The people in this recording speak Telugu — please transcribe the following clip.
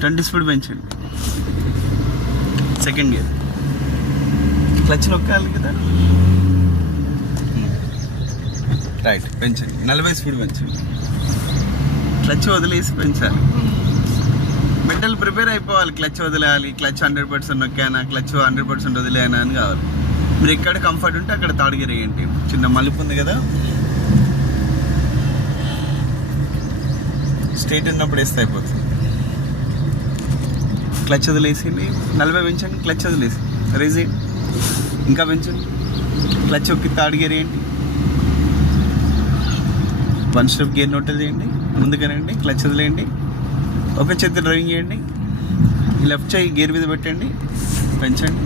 20 స్పీడ్ పెంచండి. Second gear. క్లచ్ నొక్కాలి కదా. రైట్, పెంచండి. 40 స్పీడ్ పెంచండి. క్లచ్ వదిలేసి పెంచాలి. మెంటల్ ప్రిపేర్ అయిపోవాలి. క్లచ్ వదిలేయాలి, క్లచ్ 100% నొక్కానా, క్లచ్ 100% వదిలేనా అని కావాలి. మీరు ఎక్కడ కంఫర్ట్ ఉంటే అక్కడ థర్డ్ గేర్ వేయండి. చిన్న మలుపు ఉంది కదా, స్ట్రైట్ ఉన్నప్పుడు వేస్తే అయిపోతుంది. క్లచ్ వదిలేసింది. 40 పెంచండి. క్లచ్ వదిలేసి రేజ్ చేయండి. ఇంకా పెంచండి. క్లచ్ ఒక్కి థర్డ్ గేర్ వేయండి. 1 స్టెప్ గేర్ నోట్ చేయండి. ముందుగానండి. క్లచ్ వదిలేయండి. ఒక చేతి డ్రైవింగ్ చేయండి. లెఫ్ట్ చేయి గేర్ మీద పెట్టండి. పెంచండి.